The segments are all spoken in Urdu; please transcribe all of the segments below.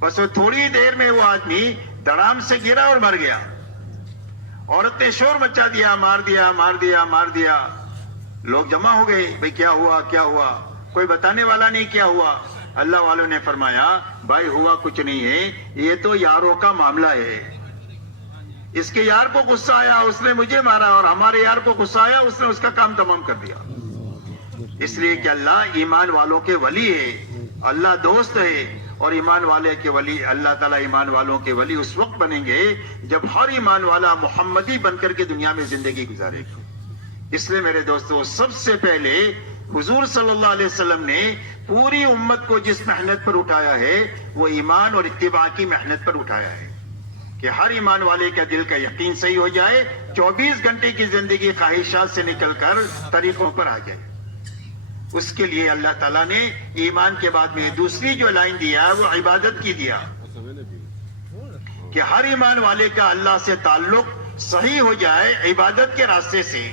بس وہ تھوڑی دیر میں وہ آدمی دڑام سے گرا اور مر گیا. عورت نے شور مچا دیا, مار دیا مار دیا مار دیا. لوگ جمع ہو گئے, بھئی کیا ہوا کیا ہوا؟ کوئی بتانے والا نہیں کیا ہوا. اللہ والوں نے فرمایا بھائی ہوا کچھ نہیں ہے, یہ تو یاروں کا معاملہ ہے. اس کے یار کو غصہ آیا, اس نے مجھے مارا, اور ہمارے یار کو غصہ آیا, اس نے اس کا کام تمام کر دیا. اس لیے کہ اللہ ایمان والوں کے ولی ہے, اللہ دوست ہے. اور ایمان والے کے ولی, اللہ تعالیٰ ایمان والوں کے ولی اس وقت بنیں گے جب ہر ایمان والا محمدی بن کر کے دنیا میں زندگی گزارے گا. اس لیے میرے دوستو, سب سے پہلے حضور صلی اللہ علیہ وسلم نے پوری امت کو جس محنت پر اٹھایا ہے وہ ایمان اور اتباع کی محنت پر اٹھایا ہے کہ ہر ایمان والے کا دل کا یقین صحیح ہو جائے, 24 گھنٹے کی زندگی خواہشات سے نکل کر طریقوں پر آ جائے. اس کے لیے اللہ تعالیٰ نے ایمان کے بعد میں دوسری جو لائن دیا وہ عبادت کی دیا کہ ہر ایمان والے کا اللہ سے تعلق صحیح ہو جائے عبادت کے راستے سے.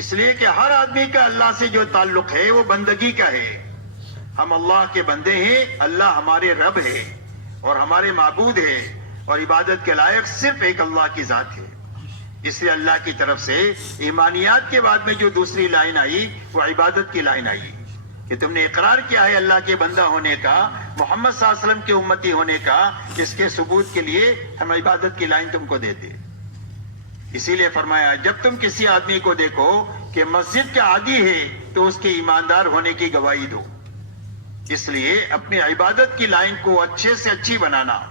اس لیے کہ ہر آدمی کا اللہ سے جو تعلق ہے وہ بندگی کا ہے. ہم اللہ کے بندے ہیں, اللہ ہمارے رب ہے اور ہمارے معبود ہے, اور عبادت کے لائق صرف ایک اللہ کی ذات ہے. اس لیے اللہ کی طرف سے ایمانیات کے بعد میں جو دوسری لائن آئی وہ عبادت کی لائن آئی کہ تم نے اقرار کیا ہے اللہ کے بندہ ہونے کا, محمد صلی اللہ علیہ وسلم کے امتی ہونے کا. اس کے ثبوت کے لیے ہم عبادت کی لائن تم کو دیتے. اسی لیے فرمایا جب تم کسی آدمی کو دیکھو کہ مسجد کا عادی ہے تو اس کے ایماندار ہونے کی گواہی دو. اس لیے اپنی عبادت کی لائن کو اچھے سے اچھی بنانا.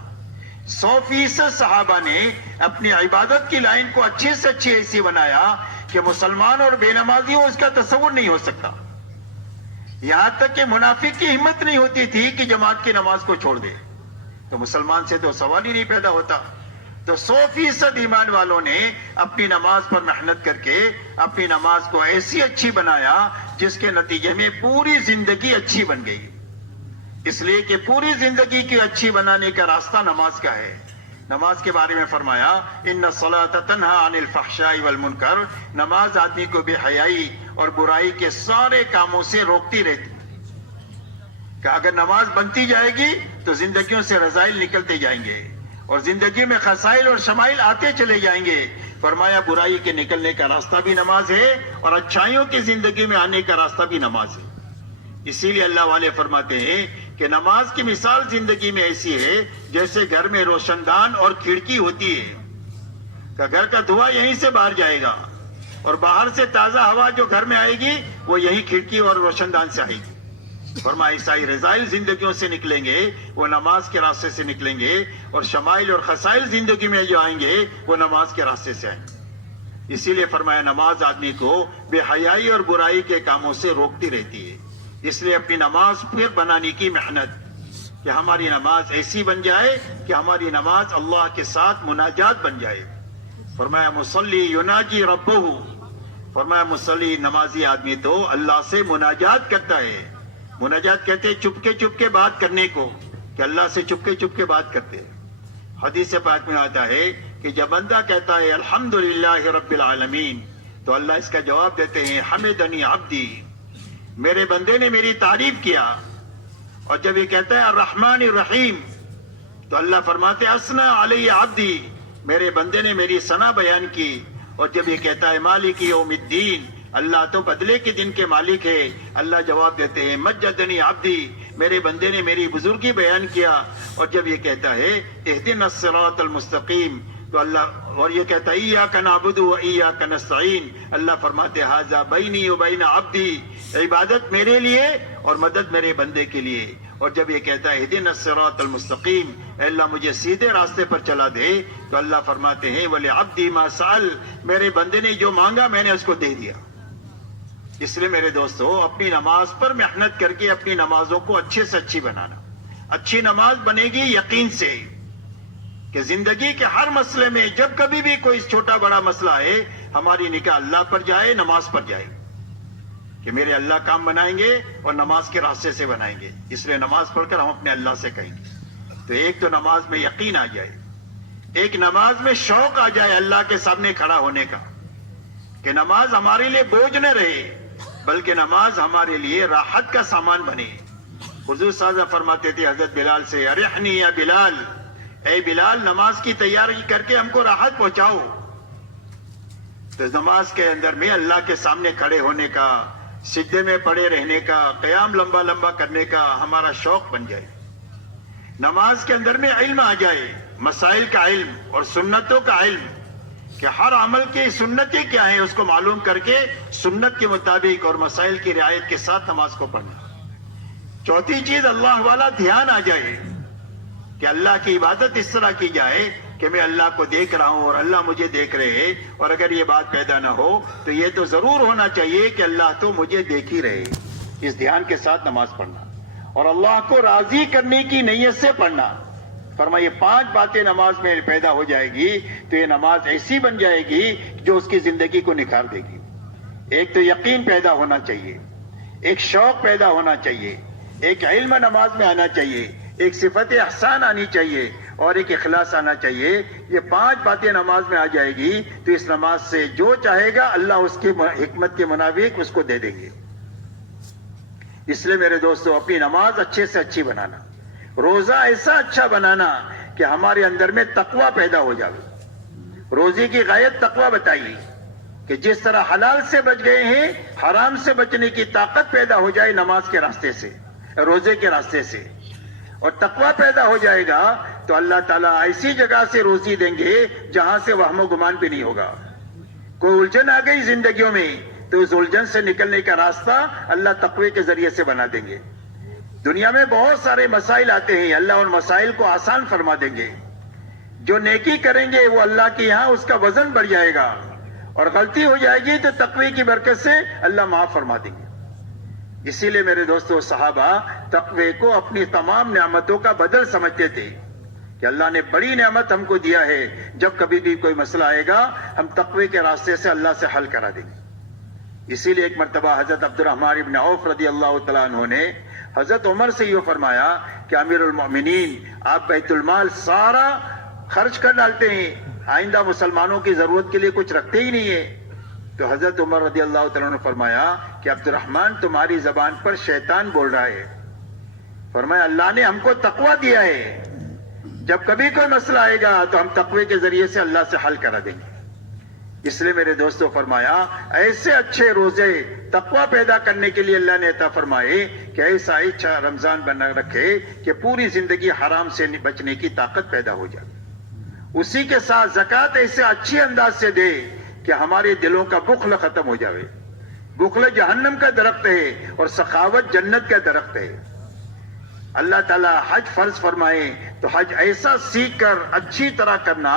100% صحابہ نے اپنی عبادت کی لائن کو اچھے سے اچھی ایسی بنایا کہ مسلمان اور بے نمازی ہو اس کا تصور نہیں ہو سکتا. یہاں تک کہ منافق کی ہمت نہیں ہوتی تھی کہ جماعت کی نماز کو چھوڑ دے, تو مسلمان سے تو سوال ہی نہیں پیدا ہوتا. تو 100% ایمان والوں نے اپنی نماز پر محنت کر کے اپنی نماز کو ایسی اچھی بنایا جس کے نتیجے میں پوری زندگی اچھی بن گئی. اس لیے کہ پوری زندگی کی اچھی بنانے کا راستہ نماز کا ہے. نماز کے بارے میں فرمایا ان الصلاۃ تنہی عن الفحشاء والمنکر, نماز آدمی کو بے حیائی اور برائی کے سارے کاموں سے روکتی رہتی. کہ اگر نماز بنتی جائے گی تو زندگیوں سے رذائل نکلتے جائیں گے اور زندگی میں خسائل اور شمائل آتے چلے جائیں گے. فرمایا برائی کے نکلنے کا راستہ بھی نماز ہے اور اچھائیوں کی زندگی میں آنے کا راستہ بھی نماز ہے. اسی لیے اللہ والے فرماتے ہیں کہ نماز کی مثال زندگی میں ایسی ہے جیسے گھر میں روشن دان اور کھڑکی ہوتی ہے کہ گھر کا دھواں یہیں سے باہر جائے گا اور باہر سے تازہ ہوا جو گھر میں آئے گی وہ یہی کھڑکی اور روشن دان سے آئے گی. فرمایا عیسائی رضائل زندگیوں سے نکلیں گے وہ نماز کے راستے سے نکلیں گے, اور شمائل اور خسائل زندگی میں جو آئیں گے وہ نماز کے راستے سے آئیں گے. اسی لیے فرمایا نماز آدمی کو بے حیائی اور برائی کے کاموں سے روکتی رہتی ہے. اس لیے اپنی نماز پھر بنانے کی محنت کہ ہماری نماز ایسی بن جائے کہ ہماری نماز اللہ کے ساتھ مناجات بن جائے. فرمایا مصلی یناجی ربہ, فرمایا مصلی نمازی آدمی تو اللہ سے مناجات کرتا ہے. مناجات کہتے ہیں چپ کے بات کرنے کو, کہ اللہ سے چپ کے بات کرتے ہیں. حدیث پاک میں آتا ہے کہ جب بندہ کہتا ہے الحمدللہ رب العالمین تو اللہ اس کا جواب دیتے ہیں حمدنی عبدی, میرے بندے نے میری تعریف کیا. اور جب یہ کہتا ہے الرحمن الرحیم تو اللہ فرماتے اسنا علی عبدی, میرے بندے نے میری ثنا بیان کی. اور جب یہ کہتا ہے مالک یوم الدین, اللہ تو بدلے کے دن کے مالک ہے, اللہ جواب دیتے ہیں مجدنی عبدی, میرے بندے نے میری بزرگی بیان کیا. اور جب یہ کہتا ہے اہدنا الصراط المستقیم تو اللہ, اور یہ کہتا ہے ایاک نعبد و ایاک نستعین, اللہ فرماتے ھذا بینی و بین عبدی, عبادت میرے لیے اور مدد میرے بندے کے لیے. اور جب یہ کہتا ہے اہدنا الصراط المستقیم, اے اللہ مجھے سیدھے راستے پر چلا دے, تو اللہ فرماتے ہیں ولعبدی ما سأل, میرے بندے نے جو مانگا میں نے اس کو دے دیا. اس لیے میرے دوستو اپنی نماز پر محنت کر کے اپنی نمازوں کو اچھے سے اچھی بنانا. اچھی نماز بنے گی یقین سے کہ زندگی کے ہر مسئلے میں جب کبھی بھی کوئی چھوٹا بڑا مسئلہ ہے ہماری نگاہ اللہ پر جائے, نماز پر جائے کہ میرے اللہ کام بنائیں گے اور نماز کے راستے سے بنائیں گے. اس لیے نماز پڑھ کر ہم اپنے اللہ سے کہیں گے. تو ایک تو نماز میں یقین آ جائے, ایک نماز میں شوق آ جائے اللہ کے سامنے کھڑا ہونے کا کہ نماز ہمارے لیے بوجھ نہ رہے بلکہ نماز ہمارے لیے راحت کا سامان بنے. حضور صلی اللہ علیہ وسلم فرماتے تھے حضرت بلال سے، ارحنی یا بلال، اے بلال نماز کی تیاری کر کے ہم کو راحت پہنچاؤ. تو نماز کے اندر میں اللہ کے سامنے کھڑے ہونے کا، سجدے میں پڑے رہنے کا، قیام لمبا لمبا کرنے کا ہمارا شوق بن جائے. نماز کے اندر میں علم آ جائے، مسائل کا علم اور سنتوں کا علم، کہ ہر عمل کی سنتیں کیا ہیں اس کو معلوم کر کے سنت کے مطابق اور مسائل کی رعایت کے ساتھ نماز کو پڑھنا. چوتھی چیز اللہ والا دھیان آ جائے کہ اللہ کی عبادت اس طرح کی جائے کہ میں اللہ کو دیکھ رہا ہوں اور اللہ مجھے دیکھ رہے ہیں، اور اگر یہ بات پیدا نہ ہو تو یہ تو ضرور ہونا چاہیے کہ اللہ تو مجھے دیکھ ہی رہے. اس دھیان کے ساتھ نماز پڑھنا اور اللہ کو راضی کرنے کی نیت سے پڑھنا. فرمایا یہ 5 باتیں نماز میں پیدا ہو جائے گی تو یہ نماز ایسی بن جائے گی جو اس کی زندگی کو نکھار دے گی. ایک تو یقین پیدا ہونا چاہیے، ایک شوق پیدا ہونا چاہیے، ایک علم نماز میں آنا چاہیے، ایک صفت احسان آنی چاہیے اور ایک اخلاص آنا چاہیے. یہ 5 باتیں نماز میں آ جائے گی تو اس نماز سے جو چاہے گا اللہ اس کی حکمت کے منابق اس کو دے دیں گے. اس لیے میرے دوستو اپنی نماز اچھے سے اچھی بنانا، روزہ ایسا اچھا بنانا کہ ہمارے اندر میں تقوی پیدا ہو جائے. روزے کی غایت تقوی بتائیے کہ جس طرح حلال سے بچ گئے ہیں حرام سے بچنے کی طاقت پیدا ہو جائے نماز کے راستے سے، روزے کے راستے سے، اور تقوی پیدا ہو جائے گا تو اللہ تعالیٰ ایسی جگہ سے روزی دیں گے جہاں سے وہم و گمان بھی نہیں ہوگا. کوئی الجھن آ گئی زندگیوں میں تو اس الجھن سے نکلنے کا راستہ اللہ تقوی کے ذریعے سے بنا دیں گے. دنیا میں بہت سارے مسائل آتے ہیں، اللہ ان مسائل کو آسان فرما دیں گے. جو نیکی کریں گے وہ اللہ کے یہاں اس کا وزن بڑھ جائے گا، اور غلطی ہو جائے گی تو تقوی کی برکت سے اللہ معاف فرما دیں گے. اسی لیے میرے دوستو صحابہ تقوی کو اپنی تمام نعمتوں کا بدل سمجھتے تھے کہ اللہ نے بڑی نعمت ہم کو دیا ہے، جب کبھی بھی کوئی مسئلہ آئے گا ہم تقوی کے راستے سے اللہ سے حل کرا دیں گے. اسی لیے ایک مرتبہ حضرت عبد الرحمن ابن عوف رضی اللہ تعالیٰ عنہ نے حضرت عمر سے یہ فرمایا کہ امیر المؤمنین آپ بیت المال سارا خرچ کر ڈالتے ہیں، آئندہ مسلمانوں کی ضرورت کے لیے کچھ رکھتے ہی نہیں ہے. تو حضرت عمر رضی اللہ تعالیٰ نے فرمایا کہ عبد الرحمن تمہاری زبان پر شیطان بول رہا ہے. فرمایا اللہ نے ہم کو تقوی دیا ہے، جب کبھی کوئی مسئلہ آئے گا تو ہم تقوی کے ذریعے سے اللہ سے حل کرا دیں گے. اس لیے میرے دوستوں فرمایا ایسے اچھے روزے تقوی پیدا کرنے کے لیے اللہ نے عطا فرمائے کہ ایسا اچھا رمضان بنا رکھے کہ پوری زندگی حرام سے بچنے کی طاقت پیدا ہو جائے. اسی کے ساتھ زکوٰۃ ایسے اچھے انداز سے دے کہ ہمارے دلوں کا بخل ختم ہو جائے. بخل جہنم کا درخت ہے اور سخاوت جنت کا درخت ہے. اللہ تعالیٰ حج فرض فرمائے تو حج ایسا سیکھ کر اچھی طرح کرنا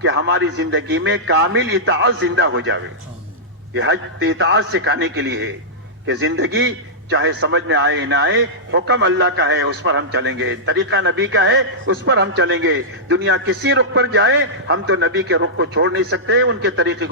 کہ ہماری زندگی میں کامل اطاعت زندہ ہو جائے. یہ حج اطاعت سکھانے کے لیے ہے کہ زندگی چاہے سمجھ میں آئے نہ آئے، حکم اللہ کا ہے اس پر ہم چلیں گے، طریقہ نبی کا ہے اس پر ہم چلیں گے. دنیا کسی رخ پر جائے ہم تو نبی کے رخ کو چھوڑ نہیں سکتے، ان کے طریقے